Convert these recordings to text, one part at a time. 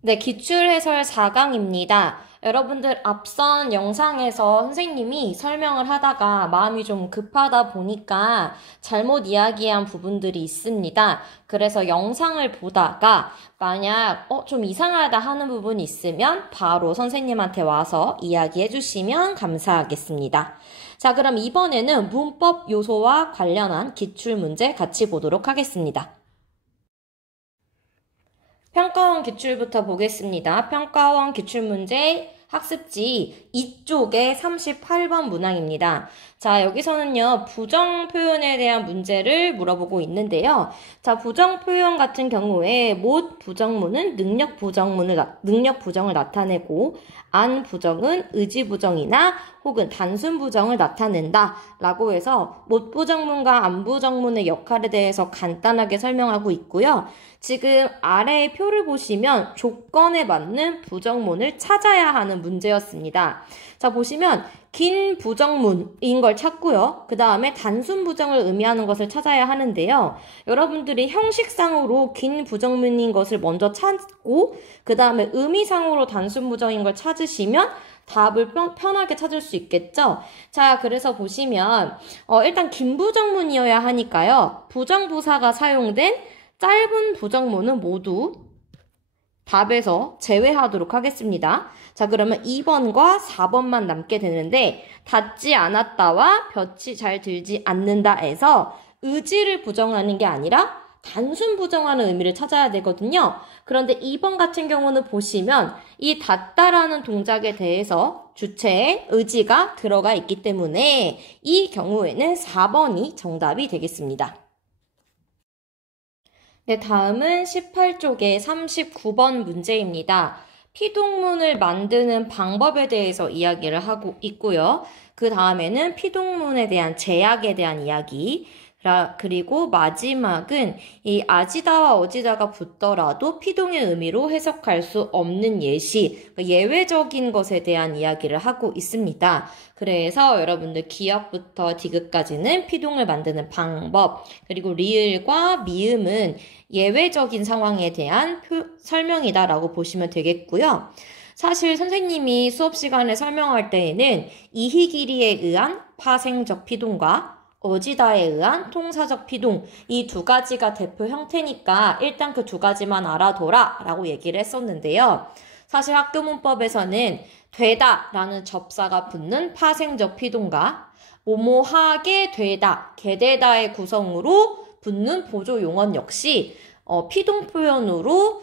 네, 기출해설 4강입니다. 여러분들 앞선 영상에서 선생님이 설명을 하다가 마음이 좀 급하다 보니까 잘못 이야기한 부분들이 있습니다. 그래서 영상을 보다가 만약 좀 이상하다 하는 부분이 있으면 바로 선생님한테 와서 이야기해 주시면 감사하겠습니다. 자, 그럼 이번에는 문법 요소와 관련한 기출문제 같이 보도록 하겠습니다. 평가원 기출부터 보겠습니다. 평가원 기출문제 학습지 2쪽에 38번 문항입니다. 자, 여기서는요, 부정 표현에 대한 문제를 물어보고 있는데요. 자, 부정 표현 같은 경우에 못 부정문은 능력 부정을 나타내고 안 부정은 의지 부정이나 혹은 단순 부정을 나타낸다 라고 해서 못 부정문과 안 부정문의 역할에 대해서 간단하게 설명하고 있고요. 지금 아래의 표를 보시면 조건에 맞는 부정문을 찾아야 하는 문제였습니다. 자, 보시면 긴 부정문인 걸 찾고요. 그 다음에 단순 부정을 의미하는 것을 찾아야 하는데요. 여러분들이 형식상으로 긴 부정문인 것을 먼저 찾고 그 다음에 의미상으로 단순 부정인 걸 찾으시면 답을 편하게 찾을 수 있겠죠? 자, 그래서 보시면 일단 긴 부정문이어야 하니까요. 부정부사가 사용된 짧은 부정문은 모두 답에서 제외하도록 하겠습니다. 자, 그러면 2번과 4번만 남게 되는데 닿지 않았다와 볕이 잘 들지 않는다에서 의지를 부정하는 게 아니라 단순 부정하는 의미를 찾아야 되거든요. 그런데 2번 같은 경우는 보시면 이 닿다라는 동작에 대해서 주체에 의지가 들어가 있기 때문에 이 경우에는 4번이 정답이 되겠습니다. 네, 다음은 18쪽의 39번 문제입니다. 피동문을 만드는 방법에 대해서 이야기를 하고 있고요. 그 다음에는 피동문에 대한 제약에 대한 이야기, 그리고 마지막은 이 아지다와 어지다가 붙더라도 피동의 의미로 해석할 수 없는 예시, 예외적인 것에 대한 이야기를 하고 있습니다. 그래서 여러분들 기역부터 디귿까지는 피동을 만드는 방법, 그리고 리을과 미음은 예외적인 상황에 대한 설명이다라고 보시면 되겠고요. 사실 선생님이 수업 시간에 설명할 때에는 이희 길이에 의한 파생적 피동과 어지다에 의한 통사적 피동, 이 두 가지가 대표 형태니까 일단 그 두 가지만 알아둬라 라고 얘기를 했었는데요. 사실 학교문법에서는 되다 라는 접사가 붙는 파생적 피동과 뭐뭐하게 되다, 게되다의 구성으로 붙는 보조 용언 역시 피동 표현으로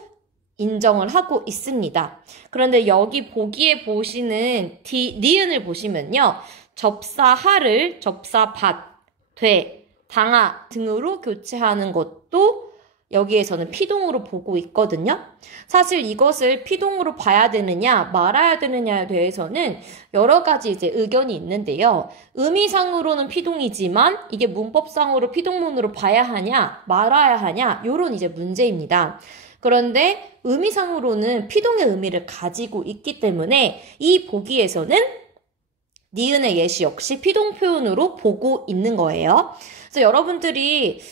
인정을 하고 있습니다. 그런데 여기 보기에 보시는 니은을 보시면요. 접사 하를 접사 밭, 돼, 당하 등으로 교체하는 것도 여기에서는 피동으로 보고 있거든요. 사실 이것을 피동으로 봐야 되느냐 말아야 되느냐에 대해서는 여러 가지 이제 의견이 있는데요. 의미상으로는 피동이지만 이게 문법상으로 피동문으로 봐야 하냐 말아야 하냐 이런 이제 문제입니다. 그런데 의미상으로는 피동의 의미를 가지고 있기 때문에 이 보기에서는 니은의 예시 역시 피동 표현으로 보고 있는 거예요. 그래서 여러분들이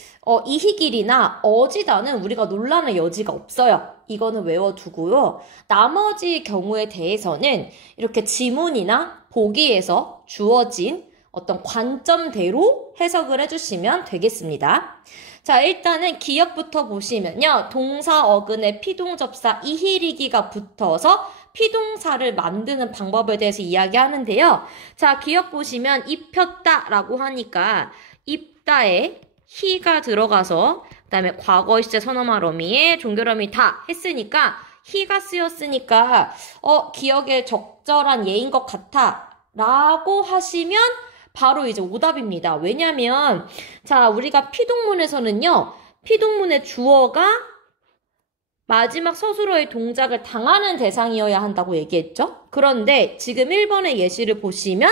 이희길이나 어지다는 우리가 논란의 여지가 없어요. 이거는 외워두고요. 나머지 경우에 대해서는 이렇게 지문이나 보기에서 주어진 어떤 관점대로 해석을 해주시면 되겠습니다. 자, 일단은 기역부터 보시면요. 동사 어근에 피동접사 이희리기가 붙어서 피동사를 만드는 방법에 대해서 이야기하는데요. 자, 기역 보시면 입혔다라고 하니까 입다에 히가 들어가서 그다음에 과거 시제 선어말 어미에 종결어미 다 했으니까 히가 쓰였으니까 기역에 적절한 예인 것 같아 라고 하시면 바로 이제 오답입니다. 왜냐면 자, 우리가 피동문에서는요. 피동문의 주어가 마지막 서술어의 동작을 당하는 대상이어야 한다고 얘기했죠? 그런데 지금 1번의 예시를 보시면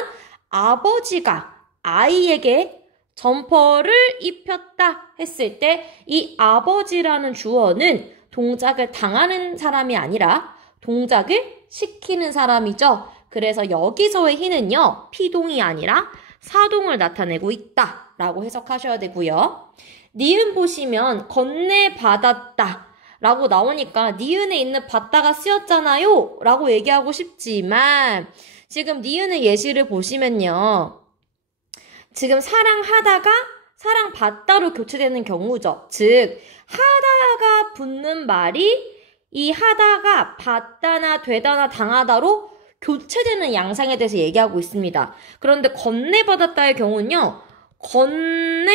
아버지가 아이에게 점퍼를 입혔다 했을 때 이 아버지라는 주어는 동작을 당하는 사람이 아니라 동작을 시키는 사람이죠. 그래서 여기서의 히는요. 피동이 아니라 사동을 나타내고 있다라고 해석하셔야 되고요. 니은 보시면 건네받았다 라고 나오니까 니은에 있는 받다가 쓰였잖아요 라고 얘기하고 싶지만 지금 니은의 예시를 보시면요. 지금 사랑하다가 사랑받다로 교체되는 경우죠. 즉 하다가 붙는 말이 이 하다가 받다나 되다나 당하다로 교체되는 양상에 대해서 얘기하고 있습니다. 그런데 건네받았다의 경우는요. 건네하다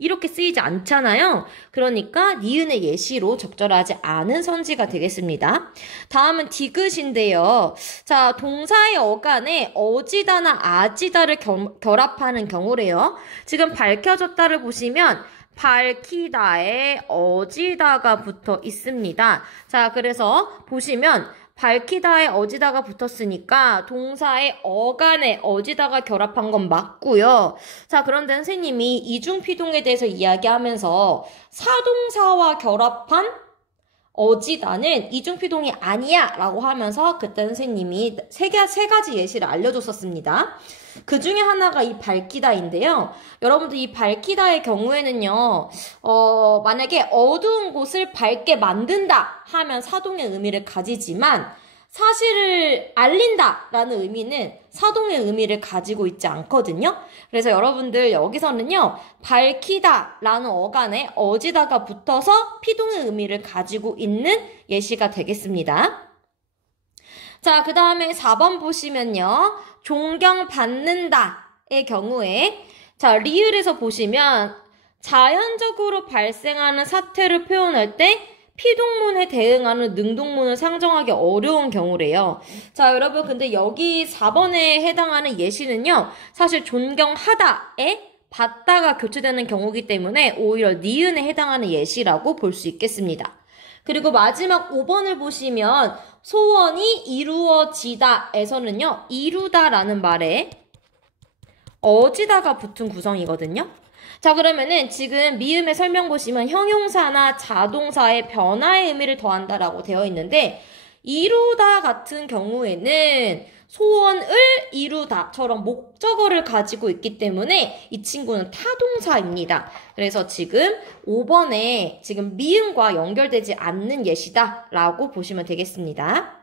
이렇게 쓰이지 않잖아요. 그러니까 니은의 예시로 적절하지 않은 선지가 되겠습니다. 다음은 디귿인데요. 자, 동사의 어간에 어지다나 아지다를 결합하는 경우래요. 지금 밝혀졌다를 보시면 밝히다에 어지다가 붙어 있습니다. 자, 그래서 보시면 밝히다에 어지다가 붙었으니까 동사의 어간에 어지다가 결합한 건 맞고요. 자, 그런데 선생님이 이중피동에 대해서 이야기하면서 사동사와 결합한 어지다는 이중피동이 아니야 라고 하면서 그때 선생님이 세 가지 예시를 알려줬었습니다. 그 중에 하나가 이 밝히다인데요. 여러분들 이 밝히다의 경우에는요, 만약에 어두운 곳을 밝게 만든다 하면 사동의 의미를 가지지만 사실을 알린다라는 의미는 사동의 의미를 가지고 있지 않거든요. 그래서 여러분들 여기서는요, 밝히다라는 어간에 어지다가 붙어서 피동의 의미를 가지고 있는 예시가 되겠습니다. 자, 그 다음에 4번 보시면요. 존경받는다의 경우에 자, 리을에서 보시면 자연적으로 발생하는 사태를 표현할 때 피동문에 대응하는 능동문을 상정하기 어려운 경우래요. 자, 여러분 근데 여기 4번에 해당하는 예시는요. 사실 존경하다에 받다가 교체되는 경우이기 때문에 오히려 니은에 해당하는 예시라고 볼 수 있겠습니다. 그리고 마지막 5번을 보시면 소원이 이루어지다에서는요. 이루다라는 말에 어지다가 붙은 구성이거든요. 자, 그러면은 지금 미음의 설명 보시면 형용사나 자동사의 변화의 의미를 더한다라고 되어 있는데 이루다 같은 경우에는 소원을 이루다처럼 목적어를 가지고 있기 때문에 이 친구는 타동사입니다. 그래서 지금 5번에 지금 미음과 연결되지 않는 예시다라고 보시면 되겠습니다.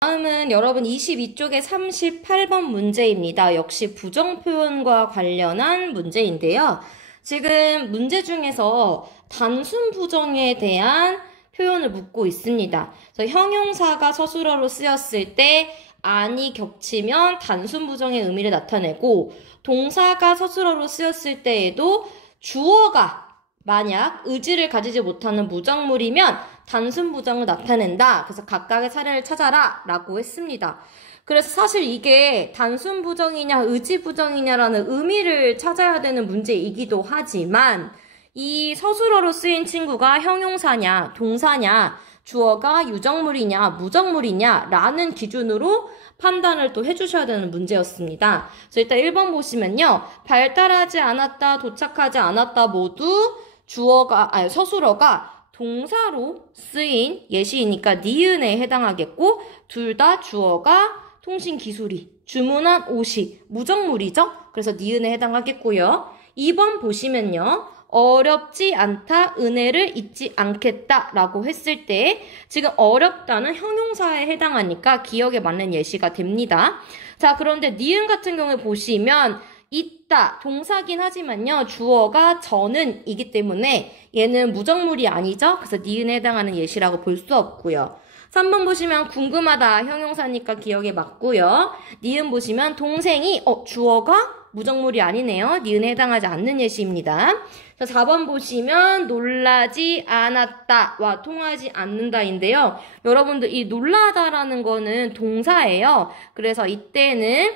다음은 여러분 22쪽의 38번 문제입니다. 역시 부정표현과 관련한 문제인데요. 지금 문제 중에서 단순 부정에 대한 표현을 묻고 있습니다. 그래서 형용사가 서술어로 쓰였을 때 안이 겹치면 단순 부정의 의미를 나타내고 동사가 서술어로 쓰였을 때에도 주어가 만약 의지를 가지지 못하는 무작물이면 단순 부정을 나타낸다. 그래서 각각의 사례를 찾아라 라고 했습니다. 그래서 사실 이게 단순 부정이냐 의지 부정이냐라는 의미를 찾아야 되는 문제이기도 하지만 이 서술어로 쓰인 친구가 형용사냐 동사냐 주어가 유적물이냐 무적물이냐 라는 기준으로 판단을 또 해주셔야 되는 문제였습니다. 그래서 일단 1번 보시면요. 발달하지 않았다, 도착하지 않았다 모두 서술어가 동사로 쓰인 예시이니까 니은에 해당하겠고 둘 다 주어가 통신기술이, 주문한 옷이 무적물이죠. 그래서 니은에 해당하겠고요. 2번 보시면요. 어렵지 않다, 은혜를 잊지 않겠다 라고 했을 때 지금 어렵다는 형용사에 해당하니까 기억에 맞는 예시가 됩니다. 자, 그런데 니은 같은 경우에 보시면 있다, 동사긴 하지만요. 주어가 저는 이기 때문에 얘는 무적물이 아니죠. 그래서 니은에 해당하는 예시라고 볼 수 없고요. 3번 보시면 궁금하다, 형용사니까 기억에 맞고요. 니은 보시면 동생이 주어가 무적물이 아니네요. 니은에 해당하지 않는 예시입니다. 자, 4번 보시면 놀라지 않았다와 통하지 않는다인데요. 여러분들 이 놀라다라는 거는 동사예요. 그래서 이때는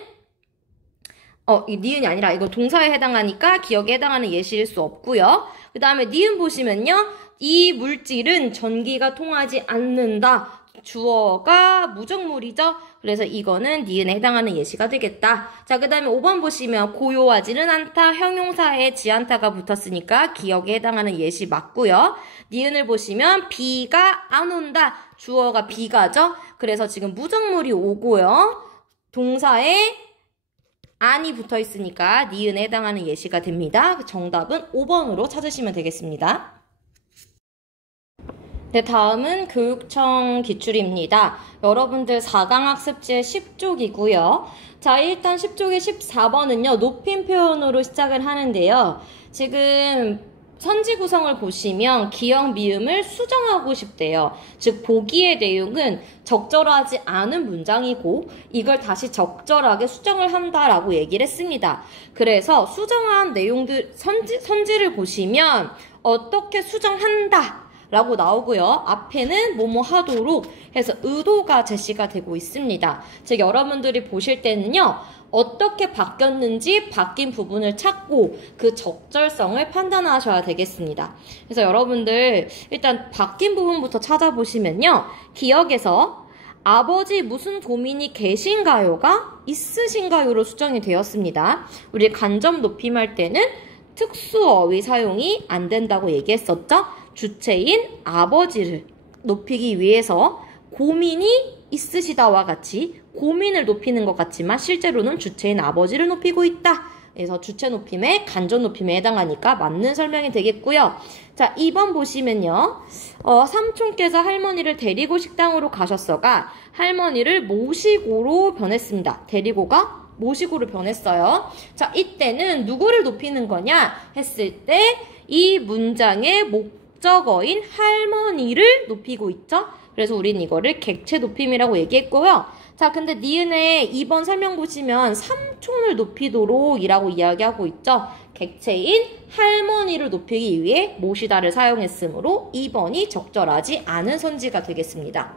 이 니은이 아니라 이거 동사에 해당하니까 기억에 해당하는 예시일 수 없고요. 그 다음에 니은 보시면요. 이 물질은 전기가 통하지 않는다. 주어가 무적물이죠. 그래서 이거는 니은에 해당하는 예시가 되겠다. 자, 그 다음에 5번 보시면 고요하지는 않다. 형용사에 지않다가 붙었으니까 기억에 해당하는 예시 맞고요. 니은을 보시면 비가 안 온다. 주어가 비가죠. 그래서 지금 무적물이 오고요. 동사에 안이 붙어 있으니까 니은에 해당하는 예시가 됩니다. 정답은 5번으로 찾으시면 되겠습니다. 네, 다음은 교육청 기출입니다. 여러분들 4강 학습지의 10쪽이고요. 자, 일단 10쪽의 14번은요. 높임 표현으로 시작을 하는데요. 지금 선지 구성을 보시면 기역, 미음을 수정하고 싶대요. 즉 보기의 내용은 적절하지 않은 문장이고 이걸 다시 적절하게 수정을 한다라고 얘기를 했습니다. 그래서 수정한 내용들 선지를 보시면 어떻게 수정한다 라고 나오고요. 앞에는 뭐뭐 하도록 해서 의도가 제시가 되고 있습니다. 즉 여러분들이 보실 때는요. 어떻게 바뀌었는지 바뀐 부분을 찾고 그 적절성을 판단하셔야 되겠습니다. 그래서 여러분들 일단 바뀐 부분부터 찾아보시면요. 기억에서 아버지 무슨 고민이 계신가요가 있으신가요로 수정이 되었습니다. 우리 간접 높임할 때는 특수어휘 사용이 안 된다고 얘기했었죠. 주체인 아버지를 높이기 위해서 고민이 있으시다와 같이 고민을 높이는 것 같지만 실제로는 주체인 아버지를 높이고 있다. 그래서 주체 높임에 간접 높임에 해당하니까 맞는 설명이 되겠고요. 자, 2번 보시면요. 삼촌께서 할머니를 데리고 식당으로 가셨어가 할머니를 모시고로 변했습니다. 데리고가 모시고로 변했어요. 자, 이때는 누구를 높이는 거냐 했을 때 이 문장의 목적어인 할머니를 높이고 있죠. 그래서 우린 이거를 객체 높임이라고 얘기했고요. 자, 근데 니은의 2번 설명 보시면 삼촌을 높이도록 이라고 이야기하고 있죠. 객체인 할머니를 높이기 위해 모시다를 사용했으므로 2번이 적절하지 않은 선지가 되겠습니다.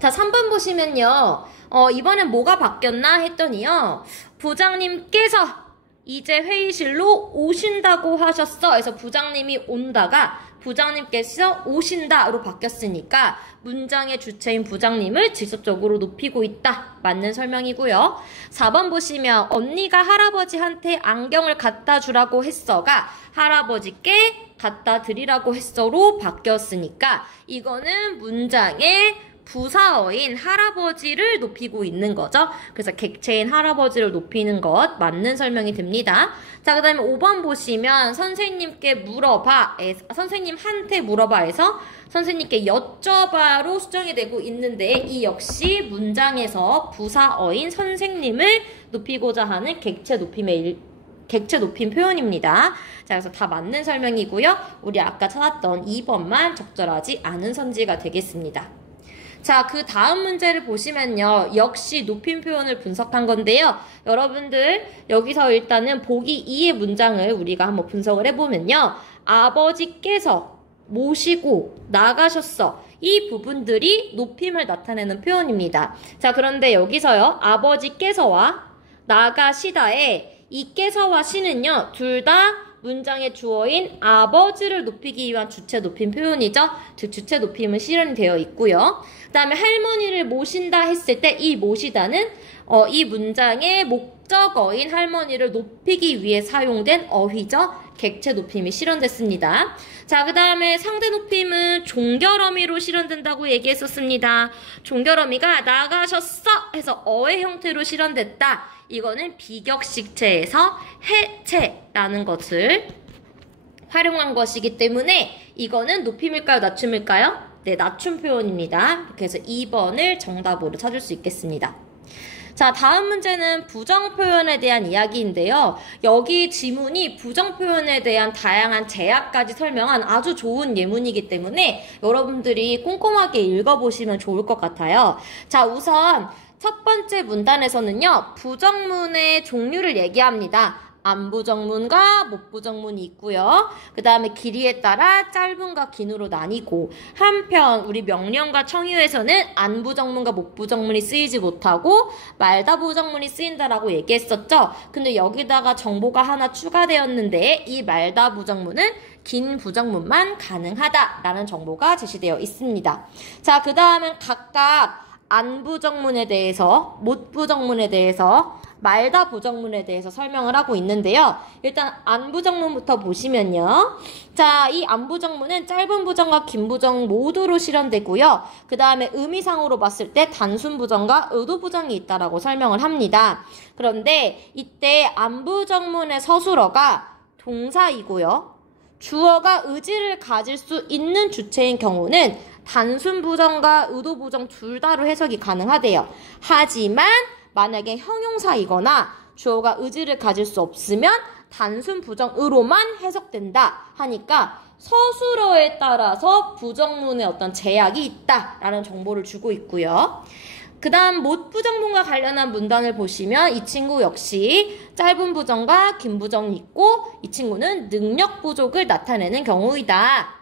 자, 3번 보시면요. 이번엔 뭐가 바뀌었나 했더니요. 부장님께서 이제 회의실로 오신다고 하셨어. 그래서 부장님이 온다가 부장님께서 오신다로 바뀌었으니까 문장의 주체인 부장님을 직접적으로 높이고 있다. 맞는 설명이고요. 4번 보시면 언니가 할아버지한테 안경을 갖다 주라고 했어가 할아버지께 갖다 드리라고 했어로 바뀌었으니까 이거는 문장의 부사어인 할아버지를 높이고 있는 거죠. 그래서 객체인 할아버지를 높이는 것 맞는 설명이 됩니다. 자, 그 다음에 5번 보시면 선생님께 물어봐, 선생님한테 물어봐에서 선생님께 여쭤봐로 수정이 되고 있는데 이 역시 문장에서 부사어인 선생님을 높이고자 하는 객체 높임 표현입니다. 자, 그래서 다 맞는 설명이고요. 우리 아까 찾았던 2번만 적절하지 않은 선지가 되겠습니다. 자, 그 다음 문제를 보시면요. 역시 높임 표현을 분석한 건데요. 여러분들 여기서 일단은 보기 2의 문장을 우리가 한번 분석을 해보면요. 아버지께서 모시고 나가셨어. 이 부분들이 높임을 나타내는 표현입니다. 자, 그런데 여기서요. 아버지께서와 나가시다에 이 께서와 시는요. 둘 다 문장의 주어인 아버지를 높이기 위한 주체 높임 표현이죠. 즉 주체 높임은 실현이 되어 있고요. 그 다음에 할머니를 모신다 했을 때 이 모시다는 이 문장의 목적어인 할머니를 높이기 위해 사용된 어휘죠. 객체 높임이 실현됐습니다. 자, 그 다음에 상대 높임은 종결어미로 실현된다고 얘기했었습니다. 종결어미가 나가셨어 해서 어의 형태로 실현됐다. 이거는 비격식체에서 해체라는 것을 활용한 것이기 때문에 이거는 높임일까요? 낮춤일까요? 네, 낮춤 표현입니다. 그래서 2번을 정답으로 찾을 수 있겠습니다. 자, 다음 문제는 부정 표현에 대한 이야기인데요. 여기 지문이 부정 표현에 대한 다양한 제약까지 설명한 아주 좋은 예문이기 때문에 여러분들이 꼼꼼하게 읽어보시면 좋을 것 같아요. 자, 우선 첫 번째 문단에서는요. 부정문의 종류를 얘기합니다. 안부정문과 못부정문이 있고요. 그 다음에 길이에 따라 짧은과 긴으로 나뉘고 한편 우리 명령과 청유에서는 안부정문과 못부정문이 쓰이지 못하고 말다부정문이 쓰인다라고 얘기했었죠. 근데 여기다가 정보가 하나 추가되었는데 이 말다부정문은 긴 부정문만 가능하다라는 정보가 제시되어 있습니다. 자, 그 다음은 각각 안부정문에 대해서, 못부정문에 대해서 말다 부정문에 대해서 설명을 하고 있는데요. 일단 안부정문부터 보시면요. 자, 이 안부정문은 짧은 부정과 긴 부정 모두로 실현되고요. 그 다음에 의미상으로 봤을 때 단순 부정과 의도 부정이 있다라고 설명을 합니다. 그런데 이때 안부정문의 서술어가 동사이고요. 주어가 의지를 가질 수 있는 주체인 경우는 단순 부정과 의도 부정 둘 다로 해석이 가능하대요. 하지만 만약에 형용사이거나 주어가 의지를 가질 수 없으면 단순 부정으로만 해석된다 하니까 서술어에 따라서 부정문에 어떤 제약이 있다라는 정보를 주고 있고요. 그 다음 못 부정문과 관련한 문단을 보시면 이 친구 역시 짧은 부정과 긴 부정이 있고 이 친구는 능력 부족을 나타내는 경우이다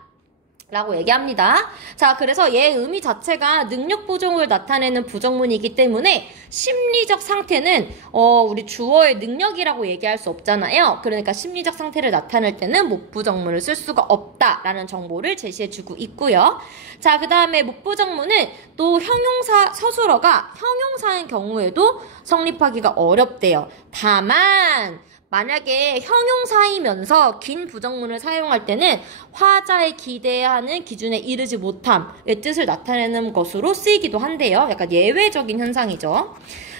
라고 얘기합니다. 자, 그래서 얘 의미 자체가 능력 부족을 나타내는 부정문이기 때문에 심리적 상태는 우리 주어의 능력이라고 얘기할 수 없잖아요. 그러니까 심리적 상태를 나타낼 때는 못 부정문을 쓸 수가 없다라는 정보를 제시해주고 있고요. 자, 그 다음에 못 부정문은 또 형용사 서술어가 형용사인 경우에도 성립하기가 어렵대요. 다만 만약에 형용사이면서 긴 부정문을 사용할 때는 화자의 기대하는 기준에 이르지 못함의 뜻을 나타내는 것으로 쓰이기도 한데요. 약간 예외적인 현상이죠.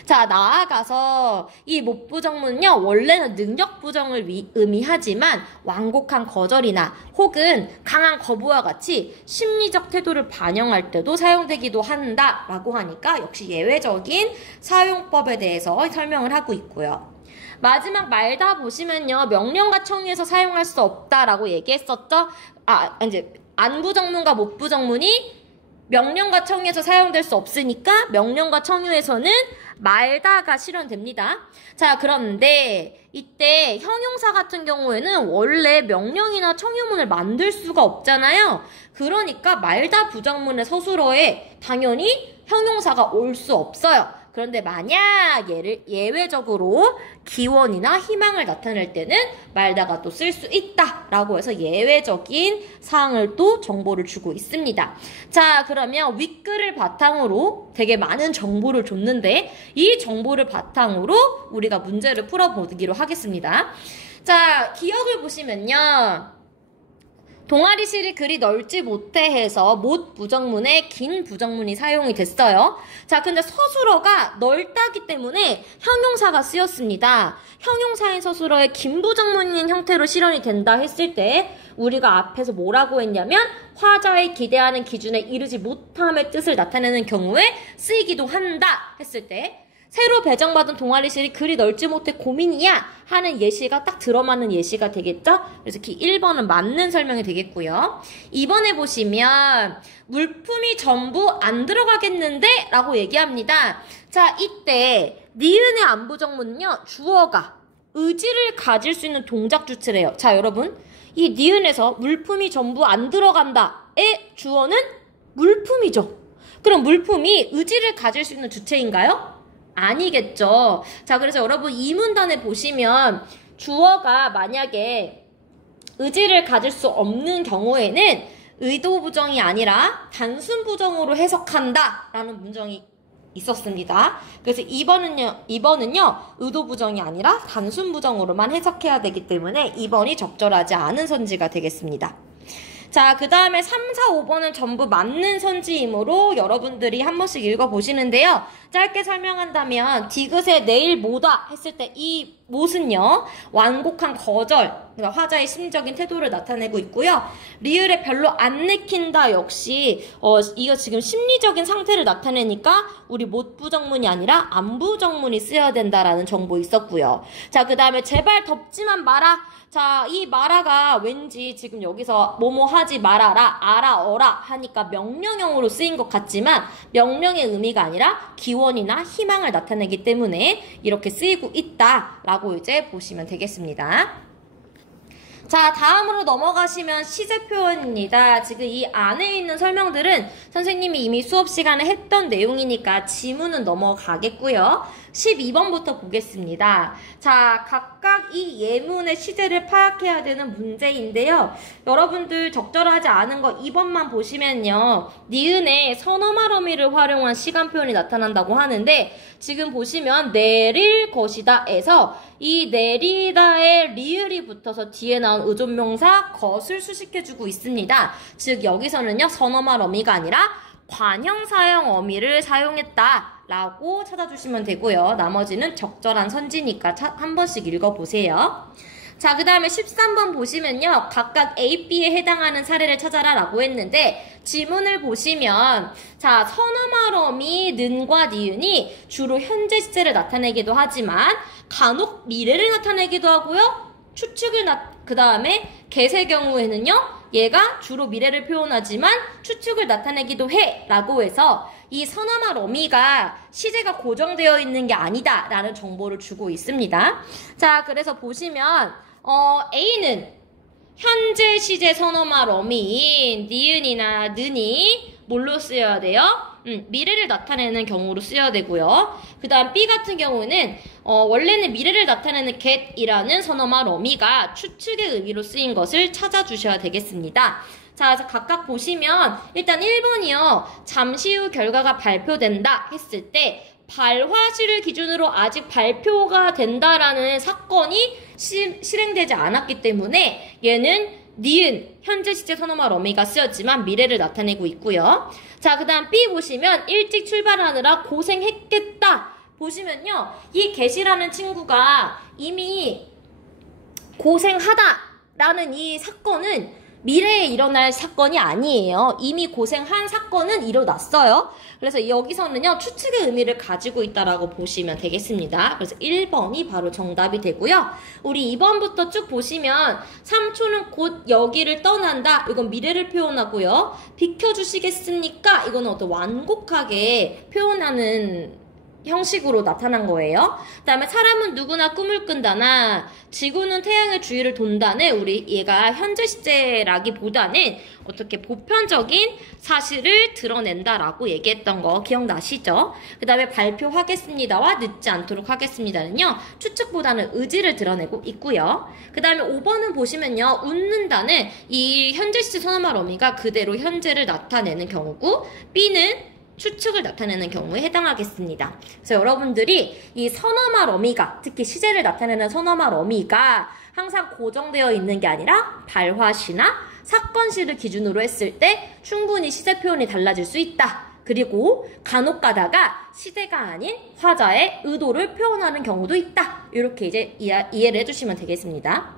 자, 나아가서 이 못 부정문은요, 원래는 능력 부정을 의미하지만 완곡한 거절이나 혹은 강한 거부와 같이 심리적 태도를 반영할 때도 사용되기도 한다라고 하니까 역시 예외적인 사용법에 대해서 설명을 하고 있고요. 마지막 말다 보시면요. 명령과 청유에서 사용할 수 없다라고 얘기했었죠. 이제 안부정문과 못부정문이 명령과 청유에서 사용될 수 없으니까 명령과 청유에서는 말다가 실현됩니다. 자, 그런데 이때 형용사 같은 경우에는 원래 명령이나 청유문을 만들 수가 없잖아요. 그러니까 말다 부정문의 서술어에 당연히 형용사가 올 수 없어요. 그런데 만약 예외적으로 기원이나 희망을 나타낼 때는 말다가 또 쓸 수 있다라고 해서 예외적인 사항을 또 정보를 주고 있습니다. 자, 그러면 윗글을 바탕으로 되게 많은 정보를 줬는데 이 정보를 바탕으로 우리가 문제를 풀어보기로 하겠습니다. 자, 기억을 보시면요. 동아리실이 그리 넓지 못해 해서 못 부정문에 긴 부정문이 사용이 됐어요. 자, 근데 서술어가 넓다기 때문에 형용사가 쓰였습니다. 형용사인 서술어에 긴 부정문인 형태로 실현이 된다 했을 때 우리가 앞에서 뭐라고 했냐면 화자의 기대하는 기준에 이르지 못함의 뜻을 나타내는 경우에 쓰이기도 한다 했을 때 새로 배정받은 동아리실이 그리 넓지 못해 고민이야 하는 예시가 딱 들어맞는 예시가 되겠죠? 그래서 1번은 맞는 설명이 되겠고요. 2번에 보시면 물품이 전부 안 들어가겠는데? 라고 얘기합니다. 자, 이때 니은의 안부정문은요. 주어가 의지를 가질 수 있는 동작 주체래요. 자, 여러분 이 니은에서 물품이 전부 안 들어간다의 주어는 물품이죠. 그럼 물품이 의지를 가질 수 있는 주체인가요? 아니겠죠. 자, 그래서 여러분 이 문단에 보시면 주어가 만약에 의지를 가질 수 없는 경우에는 의도 부정이 아니라 단순 부정으로 해석한다 라는 문장이 있었습니다. 그래서 2번은요 의도 부정이 아니라 단순 부정으로만 해석해야 되기 때문에 2번이 적절하지 않은 선지가 되겠습니다. 자, 그 다음에 3, 4, 5번은 전부 맞는 선지이므로 여러분들이 한 번씩 읽어보시는데요. 짧게 설명한다면 디귿에 내일 뭐다 했을 때 이 못은요. 완곡한 거절, 그러니까 화자의 심리적인 태도를 나타내고 있고요. 리을에 별로 안 내킨다 역시 이거 지금 심리적인 상태를 나타내니까 우리 못 부정문이 아니라 안 부정문이 쓰여야 된다라는 정보 있었고요. 자, 그 다음에 제발 덥지만 마라. 자, 이 마라가 왠지 지금 여기서 뭐뭐 하지 말아라, 알아어라 하니까 명령형으로 쓰인 것 같지만 명령의 의미가 아니라 기원이나 희망을 나타내기 때문에 이렇게 쓰이고 있다라고 이제 보시면 되겠습니다. 자, 다음으로 넘어가시면 시제 표현입니다. 지금 이 안에 있는 설명들은 선생님이 이미 수업 시간에 했던 내용이니까 지문은 넘어가겠고요. 12번부터 보겠습니다. 자, 각각 이 예문의 시제를 파악해야 되는 문제인데요. 여러분들 적절하지 않은 거 2번만 보시면요. 니은에 선어말 어미를 활용한 시간 표현이 나타난다고 하는데 지금 보시면 내릴 것이다 에서 이 내리다에 리을이 붙어서 뒤에 나온 의존명사 것을 수식해주고 있습니다. 즉 여기서는요 선어말 어미가 아니라 관형사형 어미를 사용했다 라고 찾아주시면 되고요. 나머지는 적절한 선지니까 한 번씩 읽어보세요. 자, 그 다음에 13번 보시면요. 각각 A, B에 해당하는 사례를 찾아라 라고 했는데 지문을 보시면 자, 선어말 어미 는과 니은이 주로 현재 시제를 나타내기도 하지만 간혹 미래를 나타내기도 하고요. 추측을 그 다음에 get의 경우에는요. 얘가 주로 미래를 표현하지만 추측을 나타내기도 해 라고 해서 이 선어말 어미가 시제가 고정되어 있는 게 아니다 라는 정보를 주고 있습니다. 자, 그래서 보시면 A는 현재 시제 선어말 어미인 니은이나 는이 뭘로 쓰여야 돼요? 미래를 나타내는 경우로 쓰여야 되고요. 그 다음 B 같은 경우는 원래는 미래를 나타내는 get이라는 선어말 어미가 추측의 의미로 쓰인 것을 찾아주셔야 되겠습니다. 자, 각각 보시면 일단 1번이요. 잠시 후 결과가 발표된다 했을 때 발화시를 기준으로 아직 발표가 된다라는 사건이 실행되지 않았기 때문에 얘는 니은, 현재 시제 선어말 어미가 쓰였지만 미래를 나타내고 있고요. 자, 그 다음 B 보시면 일찍 출발하느라 고생했겠다. 보시면요. 이 get이라는 친구가 이미 고생하다라는 이 사건은 미래에 일어날 사건이 아니에요. 이미 고생한 사건은 일어났어요. 그래서 여기서는요. 추측의 의미를 가지고 있다라고 보시면 되겠습니다. 그래서 1번이 바로 정답이 되고요. 우리 2번부터 쭉 보시면 삼촌은 곧 여기를 떠난다. 이건 미래를 표현하고요. 비켜주시겠습니까? 이거는 어떤 완곡하게 표현하는 형식으로 나타난 거예요. 그 다음에 사람은 누구나 꿈을 꾼다나 지구는 태양의 주위를 돈다는 우리 얘가 현재 시제라기보다는 어떻게 보편적인 사실을 드러낸다라고 얘기했던 거 기억나시죠? 그 다음에 발표하겠습니다와 늦지 않도록 하겠습니다는요. 추측보다는 의지를 드러내고 있고요. 그 다음에 5번은 보시면요. 웃는다는 이 현재 시제 선어말 어미가 그대로 현재를 나타내는 경우고 B는 추측을 나타내는 경우에 해당하겠습니다. 그래서 여러분들이 이 선어말 어미가 특히 시제를 나타내는 선어말 어미가 항상 고정되어 있는 게 아니라 발화시나 사건시를 기준으로 했을 때 충분히 시제 표현이 달라질 수 있다. 그리고 간혹 가다가 시제가 아닌 화자의 의도를 표현하는 경우도 있다. 이렇게 이제 이해를 해주시면 되겠습니다.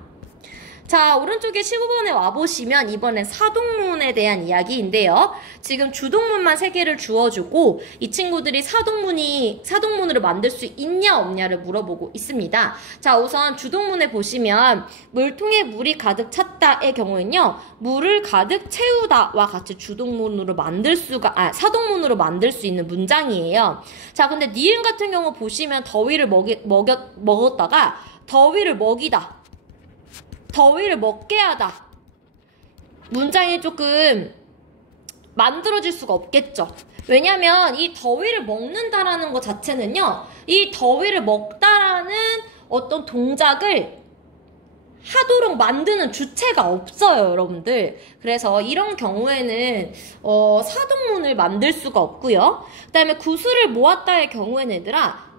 자, 오른쪽에 15번에 와보시면 이번엔 사동문에 대한 이야기인데요. 지금 주동문만 3개를 주어주고 이 친구들이 사동문으로 만들 수 있냐 없냐를 물어보고 있습니다. 자, 우선 주동문에 보시면 물통에 물이 가득 찼다의 경우에는요. 물을 가득 채우다와 같이 주동문으로 사동문으로 만들 수 있는 문장이에요. 자, 근데 니은 같은 경우 보시면 더위를 먹었다가 더위를 먹이다. 더위를 먹게 하다. 문장이 조금 만들어질 수가 없겠죠. 왜냐면 이 더위를 먹는다라는 것 자체는요. 이 더위를 먹다라는 어떤 동작을 하도록 만드는 주체가 없어요, 여러분들. 그래서 이런 경우에는 사동문을 만들 수가 없고요. 그 다음에 구슬을 모았다의 경우에는 얘들아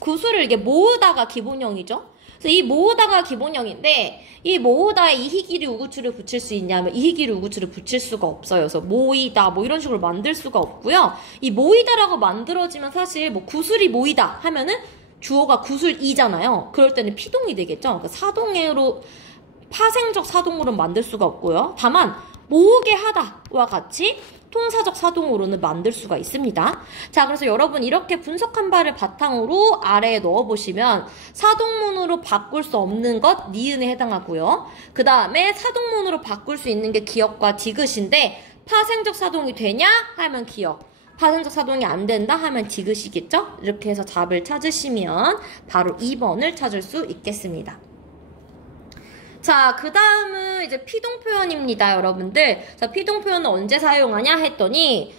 구슬을 이게 모으다가 기본형이죠. 그래서 이 모으다가 기본형인데 이 모으다에 이희기리 우구추를 붙일 수 있냐면 이희기리 우구추를 붙일 수가 없어요. 그래서 모이다 뭐 이런 식으로 만들 수가 없고요. 이 모이다라고 만들어지면 사실 뭐 구슬이 모이다 하면은 주어가 구슬이잖아요. 그럴 때는 피동이 되겠죠. 그러니까 사동으로 파생적 사동으로 만들 수가 없고요. 다만 모으게 하다와 같이 통사적 사동으로는 만들 수가 있습니다. 자, 그래서 여러분 이렇게 분석한 바를 바탕으로 아래에 넣어보시면 사동문으로 바꿀 수 없는 것 니은에 해당하고요. 그 다음에 사동문으로 바꿀 수 있는 게 기역과 디귿인데 파생적 사동이 되냐 하면 기역, 파생적 사동이 안 된다 하면 디귿이겠죠? 이렇게 해서 답을 찾으시면 바로 2번을 찾을 수 있겠습니다. 자, 그 다음은 이제 피동 표현입니다, 여러분들. 자, 피동 표현은 언제 사용하냐 했더니,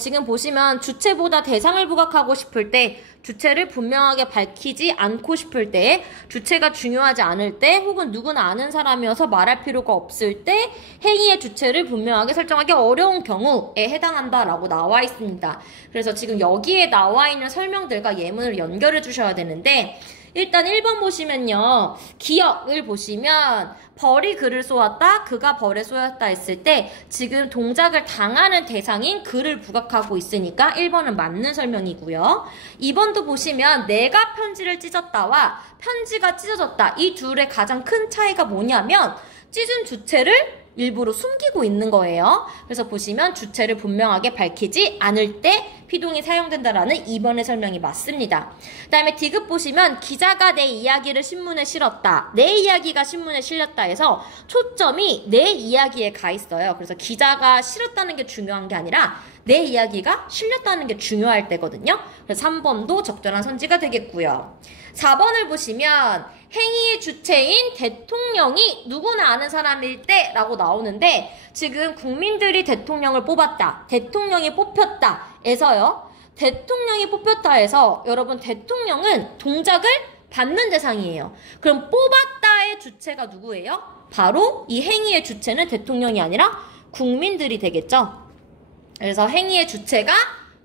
지금 보시면 주체보다 대상을 부각하고 싶을 때, 주체를 분명하게 밝히지 않고 싶을 때, 주체가 중요하지 않을 때, 혹은 누구나 아는 사람이어서 말할 필요가 없을 때, 행위의 주체를 분명하게 설정하기 어려운 경우에 해당한다라고 나와 있습니다. 그래서 지금 여기에 나와 있는 설명들과 예문을 연결해 주셔야 되는데, 일단 1번 보시면요. 기억을 보시면 벌이 그를 쏘았다, 그가 벌에 쏘였다 했을 때 지금 동작을 당하는 대상인 그를 부각하고 있으니까 1번은 맞는 설명이고요. 2번도 보시면 내가 편지를 찢었다와 편지가 찢어졌다. 이 둘의 가장 큰 차이가 뭐냐면 찢은 주체를 일부러 숨기고 있는 거예요. 그래서 보시면 주체를 분명하게 밝히지 않을 때 피동이 사용된다라는 2번의 설명이 맞습니다. 그 다음에 디귿 보시면 기자가 내 이야기를 신문에 실었다. 내 이야기가 신문에 실렸다 해서 초점이 내 이야기에 가 있어요. 그래서 기자가 실었다는 게 중요한 게 아니라 내 이야기가 실렸다는 게 중요할 때거든요. 그래서 3번도 적절한 선지가 되겠고요. 4번을 보시면 행위의 주체인 대통령이 누구나 아는 사람일 때 라고 나오는데 지금 국민들이 대통령을 뽑았다. 대통령이 뽑혔다. 에서요. 대통령이 뽑혔다 해서 여러분 대통령은 동작을 받는 대상이에요. 그럼 뽑았다의 주체가 누구예요? 바로 이 행위의 주체는 대통령이 아니라 국민들이 되겠죠. 그래서 행위의 주체가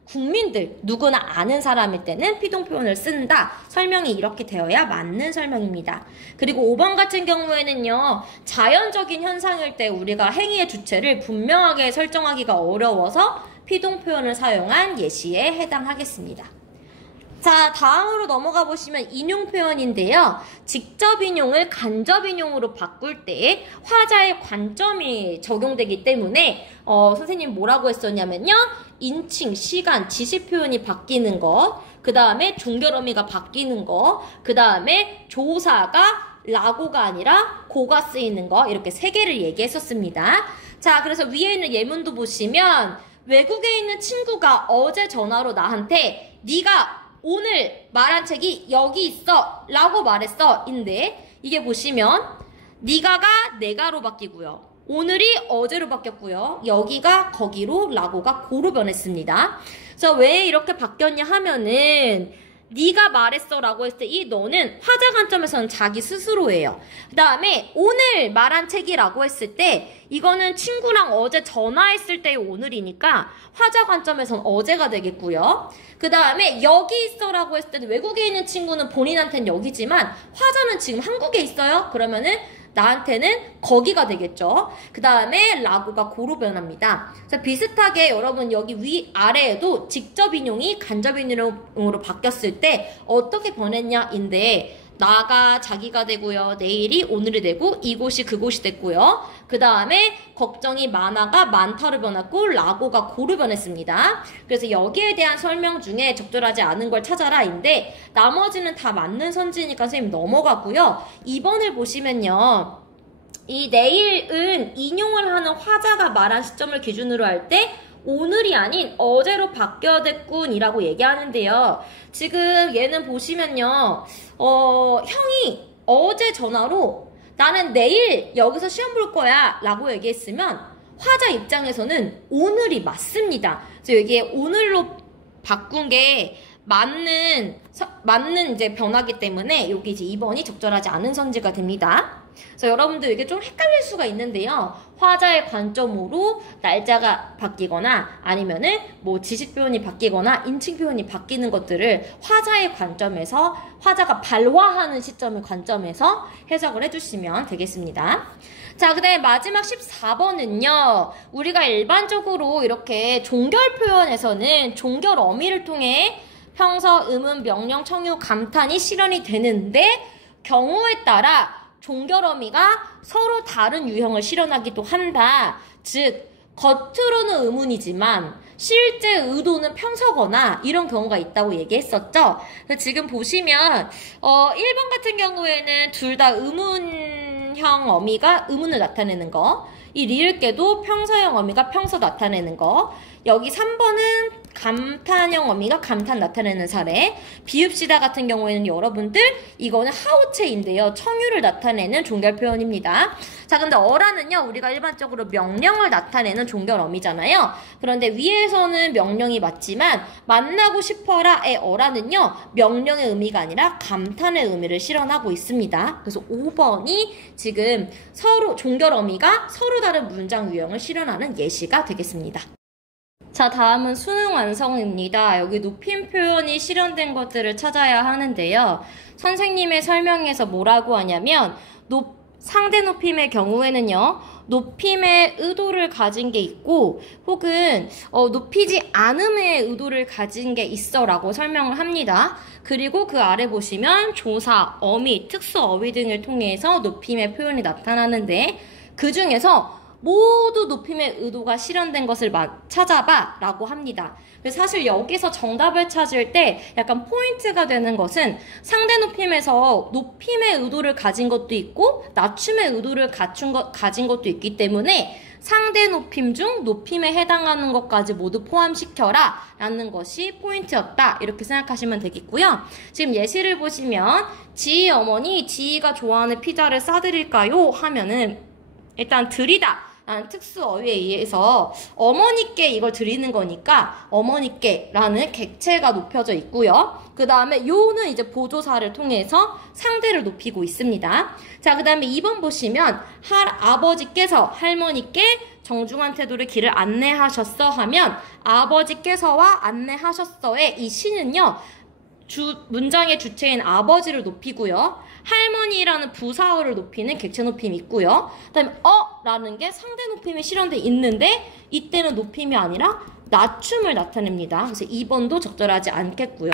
국민들, 누구나 아는 사람일 때는 피동 표현을 쓴다. 설명이 이렇게 되어야 맞는 설명입니다. 그리고 5번 같은 경우에는요. 자연적인 현상일 때 우리가 행위의 주체를 분명하게 설정하기가 어려워서 피동 표현을 사용한 예시에 해당하겠습니다. 자, 다음으로 넘어가 보시면 인용 표현인데요. 직접 인용을 간접 인용으로 바꿀 때 화자의 관점이 적용되기 때문에 선생님 뭐라고 했었냐면요. 인칭, 시간, 지시 표현이 바뀌는 것, 그 다음에 종결 어미가 바뀌는 것, 그 다음에 조사가 라고가 아니라 고가 쓰이는 거 이렇게 3개를 얘기했었습니다. 자, 그래서 위에 있는 예문도 보시면 외국에 있는 친구가 어제 전화로 나한테 네가 오늘 말한 책이 여기 있어 라고 말했어 인데 이게 보시면 네가가 내가로 바뀌고요. 오늘이 어제로 바뀌었고요. 여기가 거기로 라고가 고로 변했습니다. 그래서 왜 이렇게 바뀌었냐 하면은 네가 말했어 라고 했을 때 이 너는 화자 관점에서는 자기 스스로예요. 그 다음에 오늘 말한 책이라고 했을 때 이거는 친구랑 어제 전화했을 때의 오늘이니까 화자 관점에서는 어제가 되겠고요. 그 다음에 여기 있어 라고 했을 때는 외국에 있는 친구는 본인한테는 여기지만 화자는 지금 한국에 있어요. 그러면은 나한테는 거기가 되겠죠. 그 다음에 라고가 고로 변합니다. 그래서 비슷하게 여러분 여기 위아래에도 직접 인용이 간접 인용으로 바뀌었을 때 어떻게 변했냐인데 나가 자기가 되고요. 내일이 오늘이 되고 이곳이 그곳이 됐고요. 그 다음에 걱정이 많아가 많다로 변했고 라고가 고로 변했습니다. 그래서 여기에 대한 설명 중에 적절하지 않은 걸 찾아라인데 나머지는 다 맞는 선지니까 선생님 넘어가고요. 2번을 보시면요. 이 내일은 인용을 하는 화자가 말한 시점을 기준으로 할 때 오늘이 아닌 어제로 바뀌어야 됐군 이라고 얘기하는데요. 지금 얘는 보시면요. 형이 어제 전화로 나는 내일 여기서 시험 볼 거야 라고 얘기했으면 화자 입장에서는 오늘이 맞습니다. 그래서 여기에 오늘로 바꾼 게 맞는 이제 변화기 때문에 여기 이제 2번이 적절하지 않은 선지가 됩니다. 그래서 여러분들 이게 좀 헷갈릴 수가 있는데요. 화자의 관점으로 날짜가 바뀌거나 아니면은 뭐 지식 표현이 바뀌거나 인칭 표현이 바뀌는 것들을 화자의 관점에서 화자가 발화하는 시점의 관점에서 해석을 해주시면 되겠습니다. 자, 그 다음에 마지막 14번은요. 우리가 일반적으로 이렇게 종결 표현에서는 종결 어미를 통해 평서, 의문, 명령, 청유, 감탄이 실현이 되는데 경우에 따라 종결 어미가 서로 다른 유형을 실현하기도 한다. 즉 겉으로는 의문이지만 실제 의도는 평서거나 이런 경우가 있다고 얘기했었죠. 그래서 지금 보시면 1번 같은 경우에는 둘 다 의문형 어미가 의문을 나타내는 거, 이 리을께도 평서형 어미가 평서 나타내는 거. 여기 3번은 감탄형 어미가 감탄 나타내는 사례. 비읍시다 같은 경우에는 여러분들 이거는 하우체인데요. 청유를 나타내는 종결 표현입니다. 자, 근데 어라는요, 우리가 일반적으로 명령을 나타내는 종결 어미잖아요. 그런데 위에서는 명령이 맞지만 만나고 싶어라의 어라는요, 명령의 의미가 아니라 감탄의 의미를 실현하고 있습니다. 그래서 5번이 지금 서로 종결 어미가 서로 다른 문장 유형을 실현하는 예시가 되겠습니다. 자, 다음은 수능 완성입니다. 여기 높임 표현이 실현된 것들을 찾아야 하는데요. 선생님의 설명에서 뭐라고 하냐면 상대 높임의 경우에는요, 높임의 의도를 가진 게 있고 혹은 높이지 않음의 의도를 가진 게 있어 라고 설명을 합니다. 그리고 그 아래 보시면 조사, 어미, 특수 어휘 등을 통해서 높임의 표현이 나타나는데 그 중에서 모두 높임의 의도가 실현된 것을 찾아봐 라고 합니다. 그래서 사실 여기서 정답을 찾을 때 약간 포인트가 되는 것은 상대 높임에서 높임의 의도를 가진 것도 있고 낮춤의 의도를 가진 것도 있기 때문에 상대 높임 중 높임에 해당하는 것까지 모두 포함시켜라 라는 것이 포인트였다, 이렇게 생각하시면 되겠고요. 지금 예시를 보시면 지희 어머니, 지희가 좋아하는 피자를 싸드릴까요? 하면은 일단 드리다 라는 특수 어휘에 의해서 어머니께 이걸 드리는 거니까 어머니께 라는 객체가 높여져 있고요. 그 다음에 요는 이제 보조사를 통해서 상대를 높이고 있습니다. 자, 그 다음에 2번 보시면 아버지께서 할머니께 정중한 태도로 길을 안내하셨어 하면 아버지께서와 안내하셨어의 이 시는요, 문장의 주체인 아버지를 높이고요. 할머니라는 부사어를 높이는 객체 높임이 있고요. 그 다음에 라는 게 상대 높임이 실현돼 있는데 이때는 높임이 아니라 낮춤을 나타냅니다. 그래서 2번도 적절하지 않겠고요.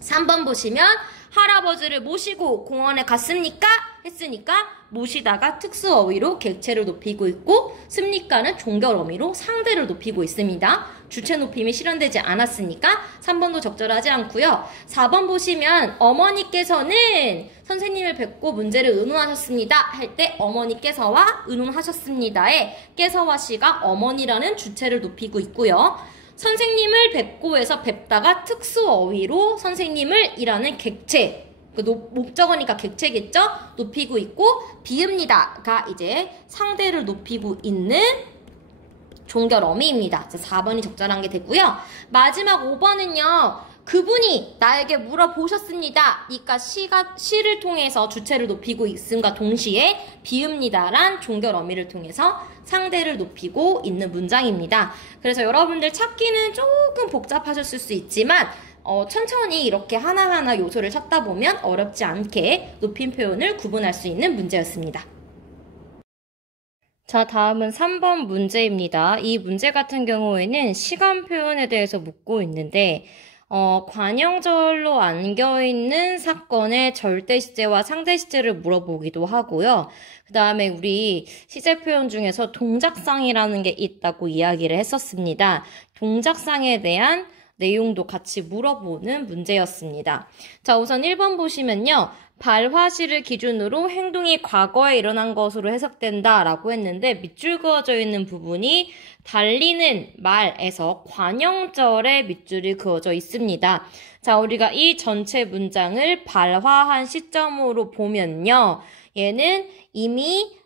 3번 보시면 할아버지를 모시고 공원에 갔습니까? 했으니까 모시다가 특수 어휘로 객체를 높이고 있고 습니까는 종결 어미로 상대를 높이고 있습니다. 주체 높임이 실현되지 않았으니까 3번도 적절하지 않고요. 4번 보시면 어머니께서는 선생님을 뵙고 문제를 의논하셨습니다 할 때 어머니께서와 의논하셨습니다에 깨서와 시가 어머니라는 주체를 높이고 있고요. 선생님을 뵙고 해서 뵙다가 특수 어휘로 선생님을 이라는 객체, 목적어니까 객체겠죠? 높이고 있고 비읍니다가 이제 상대를 높이고 있는 종결 어미입니다. 4번이 적절한 게 되고요. 마지막 5번은요. 그분이 나에게 물어보셨습니다. 그러니까 시를 통해서 주체를 높이고 있음과 동시에 비읍니다란 종결 어미를 통해서 상대를 높이고 있는 문장입니다. 그래서 여러분들 찾기는 조금 복잡하셨을 수 있지만 천천히 이렇게 하나하나 요소를 찾다 보면 어렵지 않게 높임 표현을 구분할 수 있는 문제였습니다. 자, 다음은 3번 문제입니다. 이 문제 같은 경우에는 시간 표현에 대해서 묻고 있는데 관형절로 안겨있는 사건의 절대 시제와 상대 시제를 물어보기도 하고요. 그 다음에 우리 시제 표현 중에서 동작상이라는 게 있다고 이야기를 했었습니다. 동작상에 대한 내용도 같이 물어보는 문제였습니다. 자, 우선 1번 보시면요. 발화시를 기준으로 행동이 과거에 일어난 것으로 해석된다 라고 했는데 밑줄 그어져 있는 부분이 달리는 말에서 관형절에 밑줄이 그어져 있습니다. 자, 우리가 이 전체 문장을 발화한 시점으로 보면요. 얘는 이미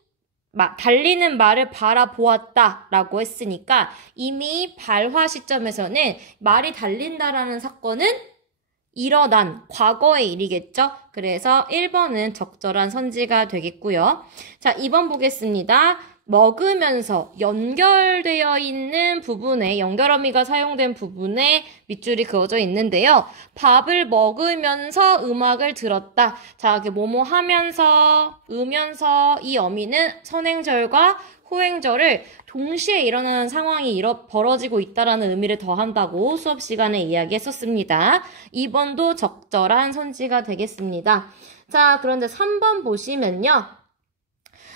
달리는 말을 바라보았다 라고 했으니까 이미 발화 시점에서는 말이 달린다라는 사건은 일어난 과거의 일이겠죠? 그래서 1번은 적절한 선지가 되겠고요. 자, 2번 보겠습니다. 먹으면서 연결되어 있는 부분에 연결어미가 사용된 부분에 밑줄이 그어져 있는데요. 밥을 먹으면서 음악을 들었다. 자, 뭐뭐 하면서, 으면서 이 어미는 선행절과 후행절을 동시에 일어나는 상황이 벌어지고 있다라는 의미를 더한다고 수업 시간에 이야기했었습니다. 2번도 적절한 선지가 되겠습니다. 자, 그런데 3번 보시면요.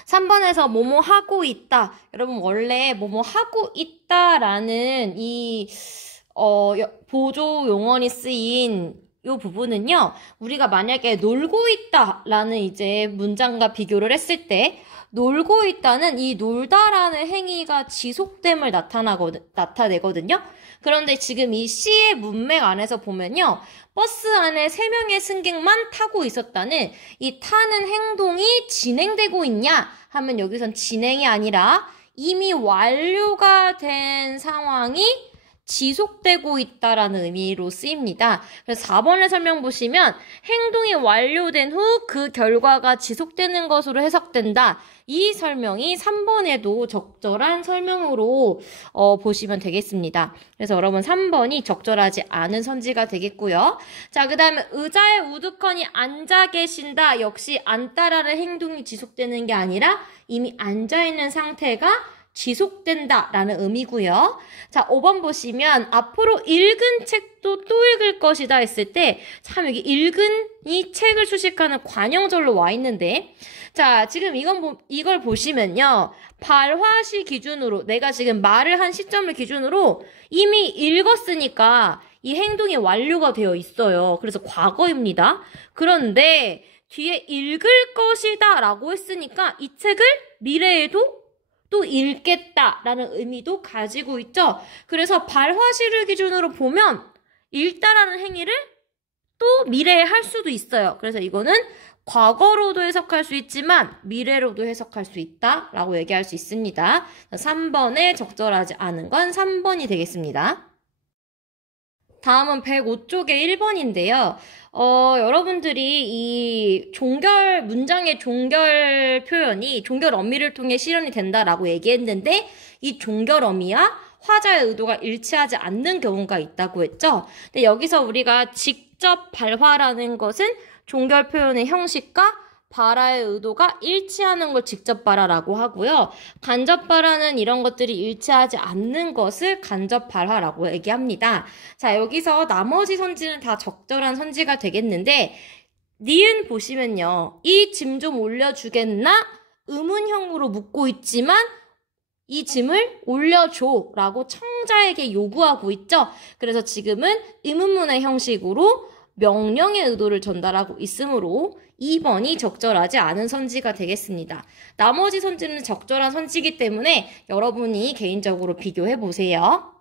3번에서 뭐뭐 하고 있다. 여러분 원래 뭐뭐 하고 있다라는 이 보조 용언이 쓰인 이 부분은요. 우리가 만약에 놀고 있다라는 이제 문장과 비교를 했을 때 놀고 있다는 이 놀다라는 행위가 지속됨을 나타내거든요. 그런데 지금 이 시의 문맥 안에서 보면요. 버스 안에 3명의 승객만 타고 있었다는 이 타는 행동이 진행되고 있냐 하면 여기선 진행이 아니라 이미 완료가 된 상황이 지속되고 있다라는 의미로 쓰입니다. 그래서 4번의 설명 보시면 행동이 완료된 후 그 결과가 지속되는 것으로 해석된다. 이 설명이 3번에도 적절한 설명으로 보시면 되겠습니다. 그래서 여러분 3번이 적절하지 않은 선지가 되겠고요. 자, 그 다음에 의자에 우두커니 앉아 계신다. 역시 앉다라는 행동이 지속되는 게 아니라 이미 앉아있는 상태가 지속된다라는 의미고요. 자, 5번 보시면 앞으로 읽은 책도 또 읽을 것이다 했을 때 참 여기 읽은 이 책을 수식하는 관형절로 와 있는데 자, 지금 이걸 보시면요. 발화시 기준으로 내가 지금 말을 한 시점을 기준으로 이미 읽었으니까 이 행동이 완료가 되어 있어요. 그래서 과거입니다. 그런데 뒤에 읽을 것이다 라고 했으니까 이 책을 미래에도 또 읽겠다라는 의미도 가지고 있죠. 그래서 발화시를 기준으로 보면 읽다라는 행위를 또 미래에 할 수도 있어요. 그래서 이거는 과거로도 해석할 수 있지만 미래로도 해석할 수 있다라고 얘기할 수 있습니다. 3번에 적절하지 않은 건 3번이 되겠습니다. 다음은 105쪽의 1번인데요. 여러분들이 이 문장의 종결 표현이 종결 어미를 통해 실현이 된다라고 얘기했는데 이 종결 어미와 화자의 의도가 일치하지 않는 경우가 있다고 했죠. 근데 여기서 우리가 직접 발화라는 것은 종결 표현의 형식과 발화의 의도가 일치하는 걸 직접 발화라고 하고요. 간접 발화는 이런 것들이 일치하지 않는 것을 간접 발화라고 얘기합니다. 자, 여기서 나머지 선지는 다 적절한 선지가 되겠는데 니은 보시면요. 이 짐 좀 올려주겠나? 의문형으로 묻고 있지만 이 짐을 올려줘 라고 청자에게 요구하고 있죠. 그래서 지금은 의문문의 형식으로 명령의 의도를 전달하고 있으므로 2번이 적절하지 않은 선지가 되겠습니다. 나머지 선지는 적절한 선지이기 때문에 여러분이 개인적으로 비교해 보세요.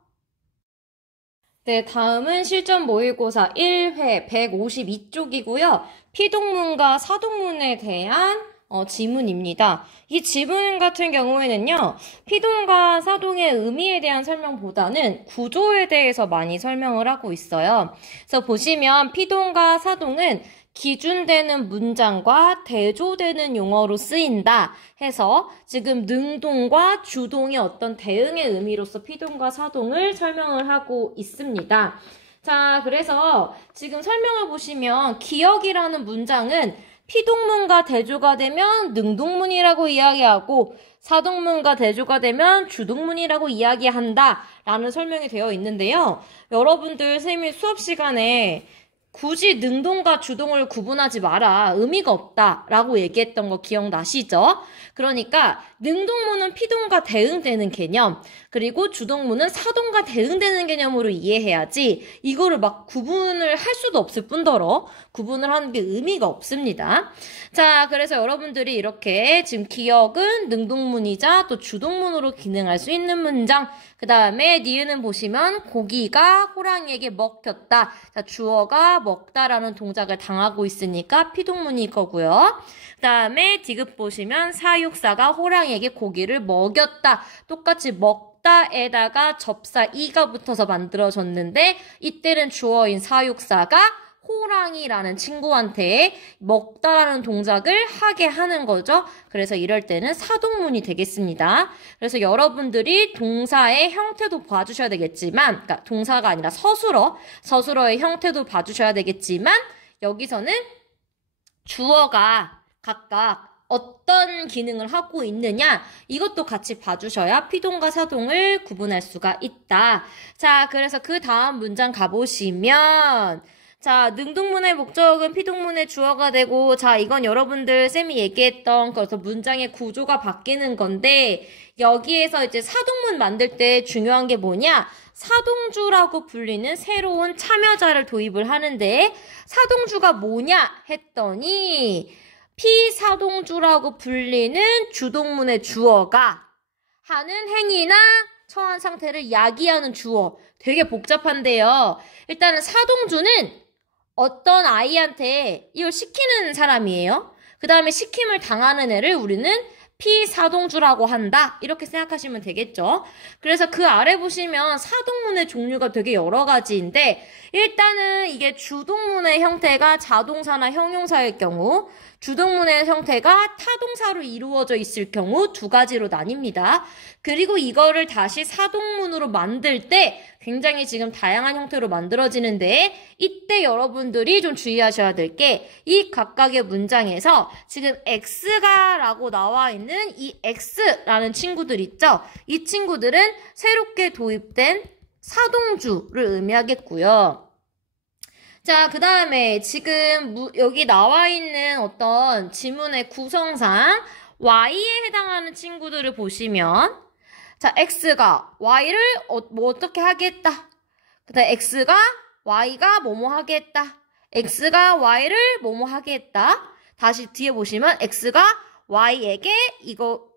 네, 다음은 실전 모의고사 1회 152쪽이고요. 피동문과 사동문에 대한 지문입니다. 이 지문 같은 경우에는요, 피동과 사동의 의미에 대한 설명보다는 구조에 대해서 많이 설명을 하고 있어요. 그래서 보시면 피동과 사동은 기준되는 문장과 대조되는 용어로 쓰인다 해서 지금 능동과 주동의 어떤 대응의 의미로서 피동과 사동을 설명을 하고 있습니다. 자, 그래서 지금 설명을 보시면 기억이라는 문장은 피동문과 대조가 되면 능동문이라고 이야기하고 사동문과 대조가 되면 주동문이라고 이야기한다 라는 설명이 되어 있는데요. 여러분들 선생님이 수업 시간에 굳이 능동과 주동을 구분하지 마라. 의미가 없다. 라고 얘기했던 거 기억나시죠? 그러니까 능동문은 피동과 대응되는 개념, 그리고 주동문은 사동과 대응되는 개념으로 이해해야지 이거를 막 구분을 할 수도 없을 뿐더러 구분을 하는 게 의미가 없습니다. 자, 그래서 여러분들이 이렇게 지금 기억은 능동문이자 또 주동문으로 기능할 수 있는 문장, 그 다음에 니은은 보시면 고기가 호랑이에게 먹혔다. 자, 주어가 먹다라는 동작을 당하고 있으니까 피동문일 거고요. 그 다음에 디귿 보시면 사육사가 호랑이에게 고기를 먹였다. 똑같이 먹다에다가 접사 이가 붙어서 만들어졌는데 이때는 주어인 사육사가 호랑이라는 친구한테 먹다라는 동작을 하게 하는 거죠. 그래서 이럴 때는 사동문이 되겠습니다. 그래서 여러분들이 동사의 형태도 봐주셔야 되겠지만, 그러니까 동사가 아니라 서술어의 형태도 봐주셔야 되겠지만, 여기서는 주어가 각각 어떤 기능을 하고 있느냐, 이것도 같이 봐주셔야 피동과 사동을 구분할 수가 있다. 자, 그래서 그 다음 문장 가보시면, 자, 능동문의 목적은 피동문의 주어가 되고, 자, 이건 여러분들 쌤이 얘기했던 그래서 문장의 구조가 바뀌는 건데, 여기에서 이제 사동문 만들 때 중요한 게 뭐냐? 사동주라고 불리는 새로운 참여자를 도입을 하는데, 사동주가 뭐냐? 했더니, 피사동주라고 불리는 주동문의 주어가 하는 행위나 처한 상태를 야기하는 주어. 되게 복잡한데요. 일단은 사동주는 어떤 아이한테 이걸 시키는 사람이에요. 그 다음에 시킴을 당하는 애를 우리는 피사동주라고 한다. 이렇게 생각하시면 되겠죠. 그래서 그 아래 보시면 사동문의 종류가 되게 여러 가지인데 일단은 이게 주동문의 형태가 자동사나 형용사일 경우 주동문의 형태가 타동사로 이루어져 있을 경우 두 가지로 나뉩니다. 그리고 이거를 다시 사동문으로 만들 때 굉장히 지금 다양한 형태로 만들어지는데 이때 여러분들이 좀 주의하셔야 될 게 이 각각의 문장에서 지금 X가 라고 나와 있는 이 X라는 친구들 있죠? 이 친구들은 새롭게 도입된 사동주를 의미하겠고요. 자, 그 다음에 지금 여기 나와 있는 어떤 지문의 구성상 Y에 해당하는 친구들을 보시면 자, X가 Y를 어떻게 하겠다. 그 다음에 X가 Y가 뭐뭐 하겠다. X가 Y를 뭐뭐 하겠다. 다시 뒤에 보시면 X가 Y에게 이거를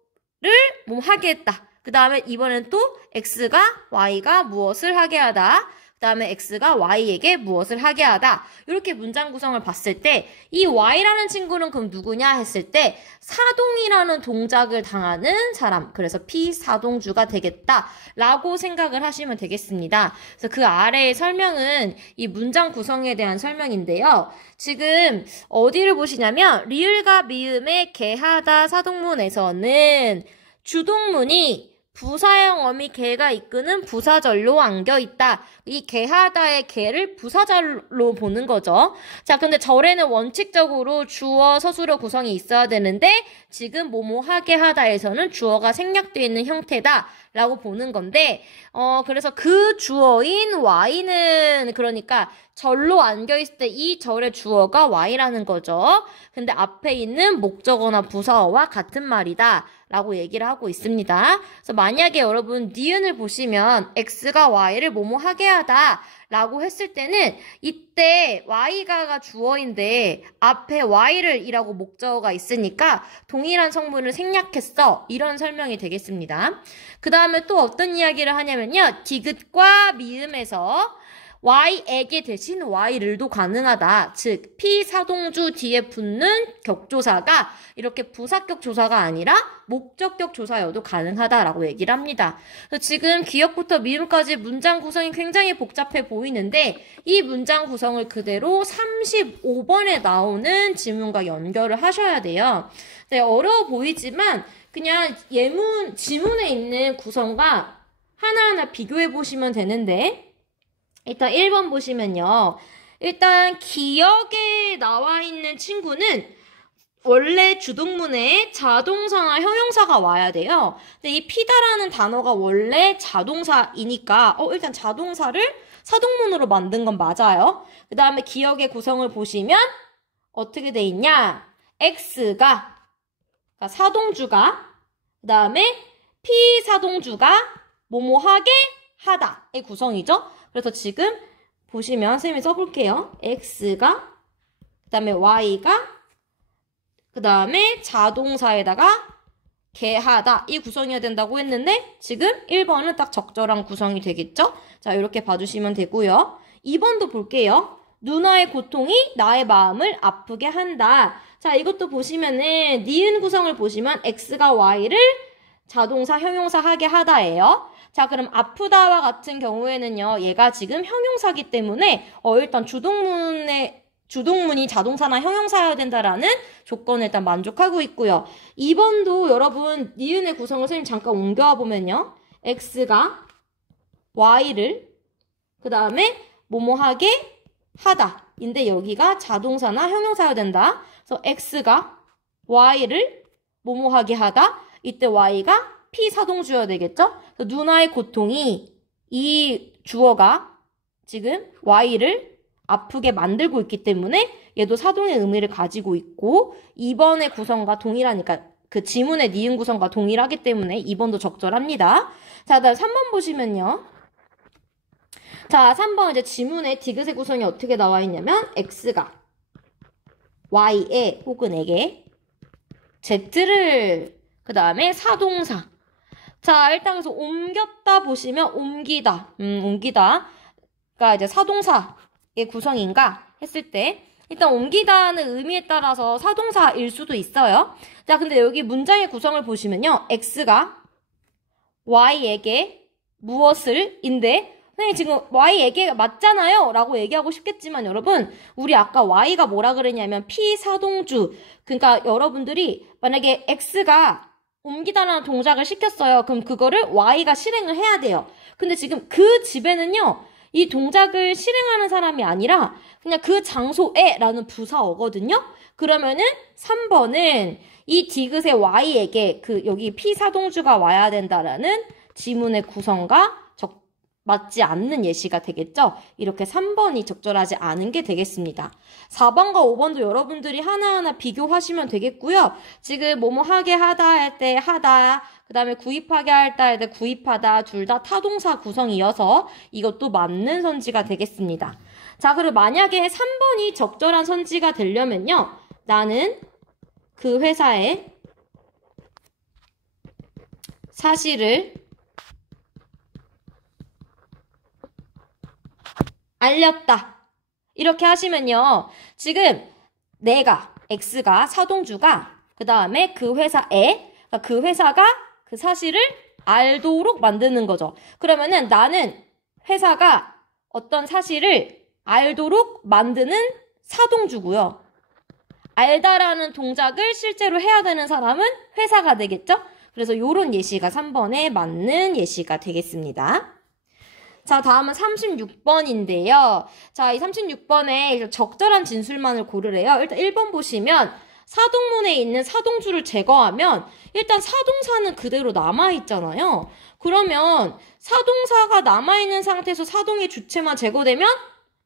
뭐 하겠다. 그 다음에 이번엔 또 X가 Y가 무엇을 하게 하다. 그 다음에 X가 Y에게 무엇을 하게 하다. 이렇게 문장 구성을 봤을 때 이 Y라는 친구는 그럼 누구냐 했을 때 사동이라는 동작을 당하는 사람. 그래서 피사동주가 되겠다. 라고 생각을 하시면 되겠습니다. 그래서 그 아래의 설명은 이 문장 구성에 대한 설명인데요. 지금 어디를 보시냐면 리을과 미음의 개하다 사동문에서는 주동문이 부사형 어미 개가 이끄는 부사절로 안겨있다. 이 개하다의 개를 부사절로 보는 거죠. 자, 근데 절에는 원칙적으로 주어, 서술어 구성이 있어야 되는데 지금 뭐뭐하게 하다에서는 주어가 생략되어 있는 형태다. 라고 보는 건데 그래서 그 주어인 Y는 그러니까 절로 안겨있을 때 이 절의 주어가 Y라는 거죠. 근데 앞에 있는 목적어나 부사어와 같은 말이다. 라고 얘기를 하고 있습니다. 그래서 만약에 여러분 니은을 보시면 X가 Y를 뭐뭐 하게 하다 라고 했을 때는 이때 Y가 주어인데 앞에 Y를 이라고 목적어가 있으니까 동일한 성분을 생략했어. 이런 설명이 되겠습니다. 그 다음에 또 어떤 이야기를 하냐면요. 디귿과 미음에서 Y에게 대신 Y를도 가능하다. 즉 피사동주 뒤에 붙는 격조사가 이렇게 부사격 조사가 아니라 목적격 조사여도 가능하다라고 얘기를 합니다. 그래서 지금 기역부터 미음까지 문장 구성이 굉장히 복잡해 보이는데 이 문장 구성을 그대로 35번에 나오는 지문과 연결을 하셔야 돼요. 네, 어려워 보이지만 그냥 지문에 있는 구성과 하나하나 비교해 보시면 되는데 일단 1번 보시면요. 일단 기역에 나와 있는 친구는 원래 주동문에 자동사나 형용사가 와야 돼요. 근데 이 피다라는 단어가 원래 자동사이니까 일단 자동사를 사동문으로 만든 건 맞아요. 그 다음에 기역의 구성을 보시면 어떻게 돼 있냐? X가 그러니까 사동주가 그 다음에 피사동주가 뭐뭐하게 하다의 구성이죠. 그래서 지금 보시면 선생님이 써볼게요. X가 그 다음에 Y가 그 다음에 자동사에다가 개하다 이 구성이어야 된다고 했는데 지금 1번은 딱 적절한 구성이 되겠죠? 자, 이렇게 봐주시면 되고요. 2번도 볼게요. 누나의 고통이 나의 마음을 아프게 한다. 자, 이것도 보시면은 니은 구성을 보시면 X가 Y를 자동사, 형용사 하게 하다예요. 자, 그럼 아프다와 같은 경우에는요. 얘가 지금 형용사기 때문에 일단 주동문이 자동사나 형용사여야 된다라는 조건을 일단 만족하고 있고요. 2번도 여러분 니은의 구성을 선생님 잠깐 옮겨와 보면요. X가 Y를 그 다음에 뭐뭐하게 하다 인데 여기가 자동사나 형용사여야 된다. 그래서 X가 Y를 뭐뭐하게 하다. 이때 Y가 피사동주여야 되겠죠? 그래서 누나의 고통이 이 주어가 지금 Y를 아프게 만들고 있기 때문에 얘도 사동의 의미를 가지고 있고 2번의 구성과 동일하니까 그 지문의 니은 구성과 동일하기 때문에 2번도 적절합니다. 자, 다음 3번 보시면요. 자, 3번 이제 지문의 디귿의 구성이 어떻게 나와 있냐면 X가 Y에 혹은 에게 Z를 그 다음에 사동사. 자, 일단 그래서 옮겼다 보시면 옮기다. 옮기다가 이제 사동사의 구성인가 했을 때 일단 옮기다는 의미에 따라서 사동사일 수도 있어요. 자, 근데 여기 문장의 구성을 보시면요. X가 Y에게 무엇을 인데 선생님 지금 Y에게 맞잖아요 라고 얘기하고 싶겠지만 여러분 우리 아까 Y가 뭐라 그랬냐면 피사동주. 그러니까 여러분들이 만약에 X가 옮기다라는 동작을 시켰어요. 그럼 그거를 Y가 실행을 해야 돼요. 근데 지금 그 집에는요. 이 동작을 실행하는 사람이 아니라 그냥 그 장소에 라는 부사어거든요. 그러면은 3번은 이 디귿의 Y에게 여기 피사동주가 와야 된다라는 지문의 구성과 맞지 않는 예시가 되겠죠? 이렇게 3번이 적절하지 않은 게 되겠습니다. 4번과 5번도 여러분들이 하나하나 비교하시면 되겠고요. 지금 뭐뭐 하게 하다 할 때 하다, 그 다음에 구입하게 할 때 구입하다, 둘 다 타동사 구성이어서 이것도 맞는 선지가 되겠습니다. 자, 그리고 만약에 3번이 적절한 선지가 되려면요. 나는 그 회사의 사실을 알렸다. 이렇게 하시면요. 지금 내가, X가 사동주가 그 다음에 그 회사에 그 회사가 그 사실을 알도록 만드는 거죠. 그러면은 나는 회사가 어떤 사실을 알도록 만드는 사동주고요. 알다라는 동작을 실제로 해야 되는 사람은 회사가 되겠죠? 그래서 요런 예시가 3번에 맞는 예시가 되겠습니다. 자, 다음은 36번인데요. 자, 이 36번에 적절한 진술만을 고르래요. 일단 1번 보시면 사동문에 있는 사동주를 제거하면 일단 사동사는 그대로 남아있잖아요. 그러면 사동사가 남아있는 상태에서 사동의 주체만 제거되면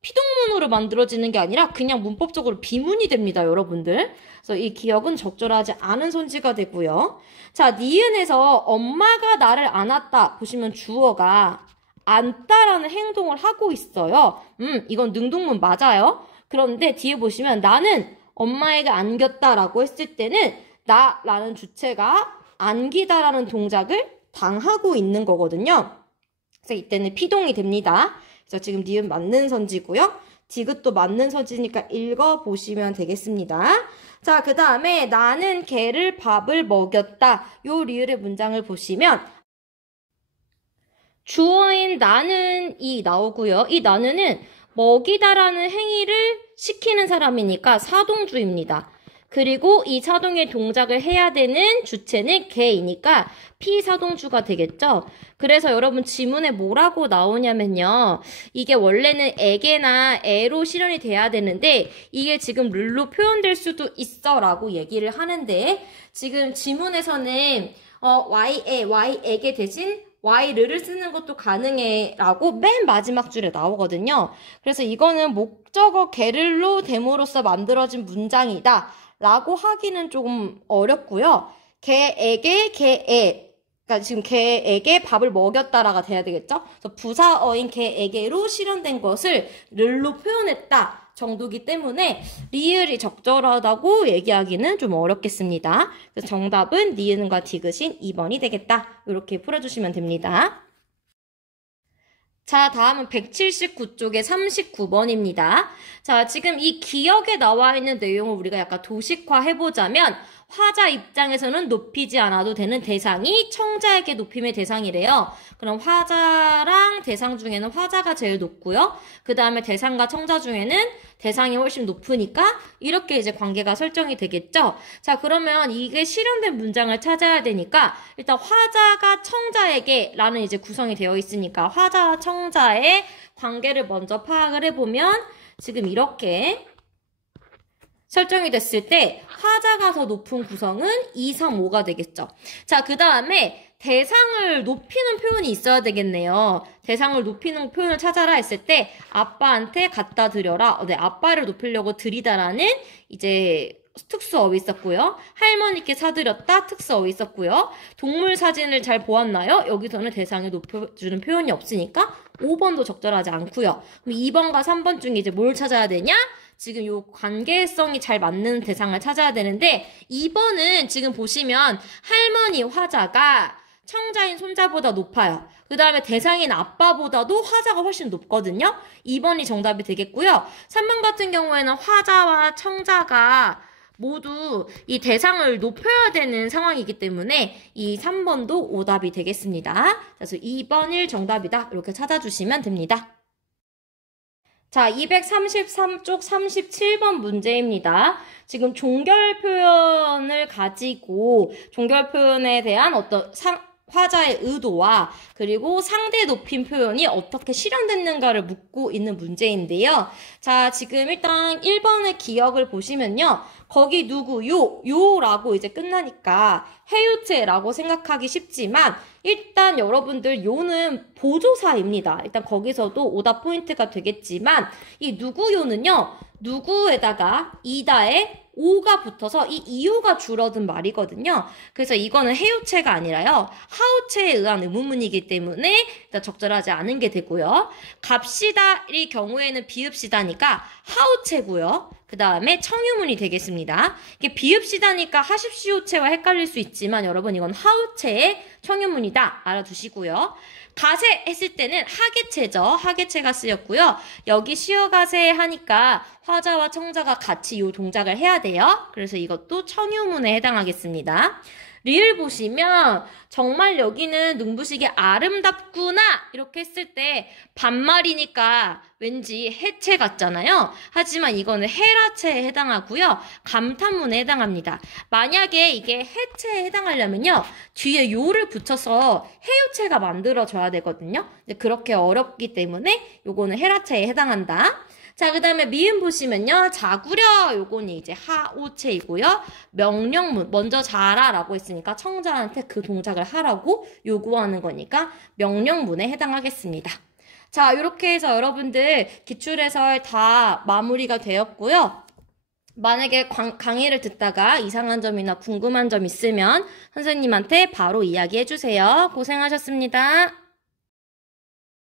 피동문으로 만들어지는 게 아니라 그냥 문법적으로 비문이 됩니다, 여러분들. 그래서 이 기억은 적절하지 않은 손지가 되고요. 자, 니은에서 엄마가 나를 안았다. 보시면 주어가 안다라는 행동을 하고 있어요. 이건 능동문 맞아요. 그런데 뒤에 보시면 나는 엄마에게 안겼다라고 했을 때는 나라는 주체가 안기다라는 동작을 당하고 있는 거거든요. 그래서 이때는 피동이 됩니다. 그래서 지금 니은 맞는 선지고요. 디귿도 맞는 선지니까 읽어보시면 되겠습니다. 자, 그 다음에 나는 개를 밥을 먹였다. 요 리을의 문장을 보시면 주어인 나는이 나오고요. 이 나는은 먹이다라는 행위를 시키는 사람이니까 사동주입니다. 그리고 이 사동의 동작을 해야 되는 주체는 개이니까 피사동주가 되겠죠. 그래서 여러분 지문에 뭐라고 나오냐면요. 이게 원래는 에게나 에로 실현이 돼야 되는데 이게 지금 룰로 표현될 수도 있어 라고 얘기를 하는데 지금 지문에서는 Y에게 대신 Y를 쓰는 것도 가능해 라고 맨 마지막 줄에 나오거든요. 그래서 이거는 목적어 게를로 됨으로써 만들어진 문장이다 라고 하기는 조금 어렵고요. 그러니까 지금 개에게 밥을 먹였다라가 돼야 되겠죠? 그래서 부사어인 개에게로 실현된 것을 를로 표현했다 정도기 때문에 리을이 적절하다고 얘기하기는 좀 어렵겠습니다. 그래서 정답은 니은과 디귿인 2번이 되겠다. 이렇게 풀어주시면 됩니다. 자, 다음은 179쪽의 39번입니다. 자, 지금 이 기역에 나와 있는 내용을 우리가 약간 도식화 해보자면 화자 입장에서는 높이지 않아도 되는 대상이 청자에게 높임의 대상이래요. 그럼 화자랑 대상 중에는 화자가 제일 높고요. 그 다음에 대상과 청자 중에는 대상이 훨씬 높으니까 이렇게 이제 관계가 설정이 되겠죠. 자, 그러면 이게 실현된 문장을 찾아야 되니까 일단 화자가 청자에게 라는 이제 구성이 되어 있으니까 화자와 청자의 관계를 먼저 파악을 해보면 지금 이렇게 설정이 됐을 때 화자가 더 높은 구성은 2, 3, 5가 되겠죠. 자, 그 다음에 대상을 높이는 표현이 있어야 되겠네요. 대상을 높이는 표현을 찾아라 했을 때 아빠한테 갖다 드려라. 네, 아빠를 높이려고 드리다라는 이제 특수어휘 있었고요. 할머니께 사드렸다 특수어휘 있었고요. 동물 사진을 잘 보았나요? 여기서는 대상을 높여주는 표현이 없으니까 5번도 적절하지 않고요. 그럼 2번과 3번 중에 이제 뭘 찾아야 되냐? 지금 요 관계성이 잘 맞는 대상을 찾아야 되는데 2번은 지금 보시면 할머니 화자가 청자인 손자보다 높아요. 그 다음에 대상인 아빠보다도 화자가 훨씬 높거든요. 2번이 정답이 되겠고요. 3번 같은 경우에는 화자와 청자가 모두 이 대상을 높여야 되는 상황이기 때문에 이 3번도 오답이 되겠습니다. 그래서 2번 1 정답이다. 이렇게 찾아주시면 됩니다. 자, 233쪽 37번 문제입니다. 지금 종결 표현을 가지고 종결 표현에 대한 어떤 화자의 의도와 그리고 상대 높임 표현이 어떻게 실현됐는가를 묻고 있는 문제인데요. 자, 지금 일단 1번의 기억을 보시면요. 거기 누구, 요라고 이제 끝나니까 해유체라고 생각하기 쉽지만 일단 여러분들 요는 보조사입니다. 일단 거기서도 오답 포인트가 되겠지만 이 누구요는요. 누구에다가 이다에 오가 붙어서 이 이오가 줄어든 말이거든요. 그래서 이거는 해유체가 아니라요. 하우체에 의한 의문문이기 때문에 일단 적절하지 않은 게 되고요. 갑시다의 경우에는 비읍시다니까 하우체고요. 그 다음에 청유문이 되겠습니다. 이게 비읍시다니까 하십시오체와 헷갈릴 수 있지만 여러분 이건 하우체의 청유문이다. 알아두시고요. 가세 했을 때는 하계체죠. 하계체가 쓰였고요. 여기 시어가세 하니까 화자와 청자가 같이 이 동작을 해야 돼요. 그래서 이것도 청유문에 해당하겠습니다. 리을 보시면 정말 여기는 눈부시게 아름답구나 이렇게 했을 때 반말이니까 왠지 해체 같잖아요. 하지만 이거는 해라체에 해당하고요. 감탄문에 해당합니다. 만약에 이게 해체에 해당하려면요. 뒤에 요를 붙여서 해유체가 만들어져야 되거든요. 그렇게 어렵기 때문에 요거는 해라체에 해당한다. 자, 그 다음에 미음 보시면요. 자구려 요거는 이제 하오체이고요. 명령문, 먼저 자라 라고 했으니까 청자한테 그 동작을 하라고 요구하는 거니까 명령문에 해당하겠습니다. 자, 이렇게 해서 여러분들 기출해설 다 마무리가 되었고요. 만약에 강의를 듣다가 이상한 점이나 궁금한 점 있으면 선생님한테 바로 이야기해 주세요. 고생하셨습니다.